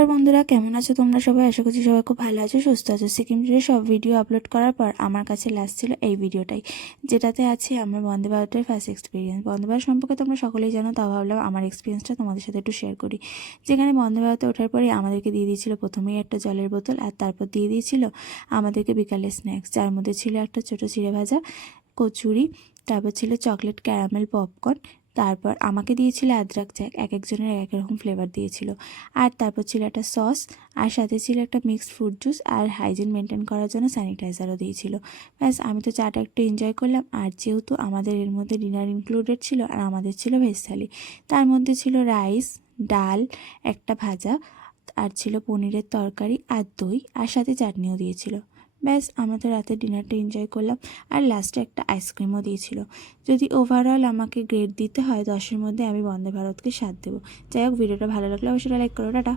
নমস্কার বন্ধুরা, কেমন আছো তোমরা সবাই? আশা করছি সবাই খুব ভালো আছো, সুস্থ আছো। সিকিম ট্যুরে সব ভিডিও আপলোড করার পর আমার কাছে লাস্ট ছিল এই ভিডিওটাই, যেটাতে আছে আমার বন্দে ভারতের ফার্স্ট এক্সপিরিয়েন্স। বন্দে ভারত সম্পর্কে তোমরা সকলেই জানো, তাও ভাবলাম আমার এক্সপিরিয়েন্সটা তোমাদের সাথে একটু শেয়ার করি। যেখানে বন্দে ভারতে ওঠার পরে আমাদেরকে দিয়ে দিয়েছিল প্রথমেই একটা জলের বোতল, আর তারপর দিয়ে দিয়েছিল আমাদেরকে বিকালে স্ন্যাক্স, যার মধ্যে ছিল একটা ছোটো চিড়ে ভাজা, কচুরি, তারপর ছিল চকলেট ক্যারামেল পপকর্ন, তারপর আমাকে দিয়েছিল আদ্রাক জ্যাক, এক একজনের এক রকম ফ্লেভার দিয়েছিল। আর তারপর ছিল একটা সস, আর সাথে ছিল একটা মিক্সড ফ্রুট জুস, আর হাইজিন মেনটেন করার জন্য স্যানিটাইজারও দিয়েছিল। ব্যাস, আমি তো চাটা একটু এনজয় করলাম। আর যেহেতু আমাদের এর মধ্যে ডিনার ইনক্লুডেড ছিল, আর আমাদের ছিল ভেজ থালি, তার মধ্যে ছিল রাইস, ডাল, একটা ভাজা, আর ছিল পনিরের তরকারি আর দই, আর সাথে চাটনিও দিয়েছিল। ব্যাস, আমরা তো রাতের ডিনারটা এনজয় করলাম। আর লাস্টে একটা আইসক্রিমও দিয়েছিল। যদি ওভারঅল আমাকে গ্রেড দিতে হয় 10-এর মধ্যে, আমি বন্দে ভারতকে 7 দেবো। যাই হোক, ভিডিওটা ভালো লাগলে অবশ্যই লাইক করো। টাটা।